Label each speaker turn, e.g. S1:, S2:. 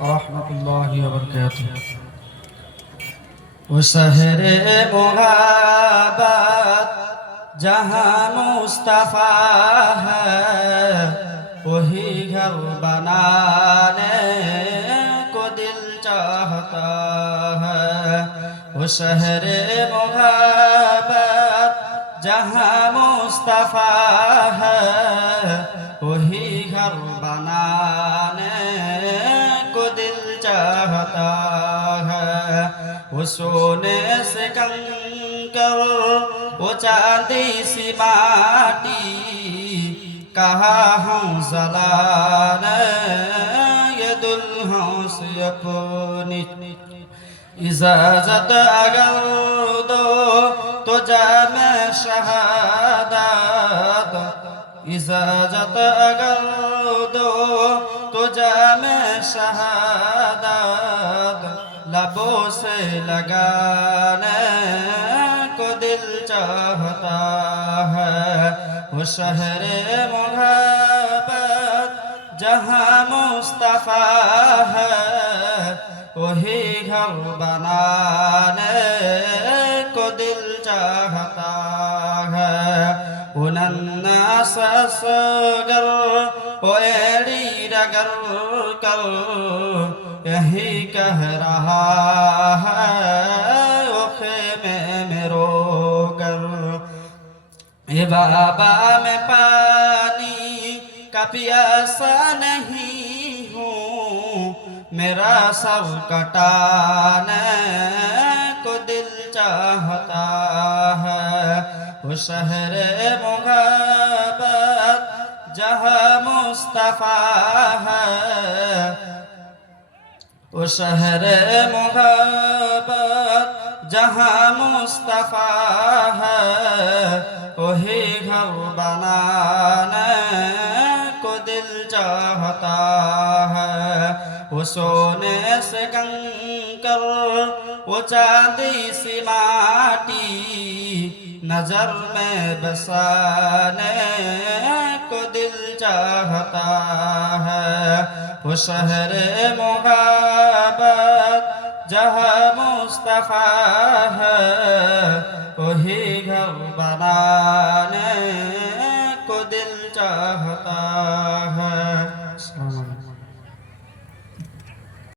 S1: ورحمة الله وبركاته وشهر محبت جہاں مصطفیٰ ہے، وہی گھر بنانے کو دل چاہتا ہے۔ وہ شہر محبت جہاں مصطفیٰ ہے، وہی گھر بنانے چاہتا ہے وہ سونے سے کنکر وہ چاندی سی ماٹی، کہاں ہوں زلال، یہ دلہوں سے اپنی۔ اجازت اگر دو، تو جامع شہادت۔ اجازت اگر دو، تو جامع شہادت۔ لبوں سے لگانے کو دل چاہتا ہے وہ شہر محبت جہاں مصطفیٰ ہے وہی گھر بنانے کو دل چاہتا ہے اننا سسگر ایڑی رگر کر یہی کہہ رہا ہے وہ خیمے میں رو کر۔ اے بابا، میں پانی کا پیاسا نہیں ہوں۔ میرا سب کٹانے کو دل چاہتا ہے۔ وہ شہر محبت جہاں مصطفیٰ ہے۔ وہ شہر محبت جہاں مصطفیٰ ہے، وہی گھر بنانے کو دل چاہتا ہے۔ وہ سونے سے کنکر، وہ چاندی سی ماٹی، نظر میں بسانے کو دل چاہتا ہے۔ وہ شہر محبت جہاں مصطفیٰ ہے وہی گھر بنانے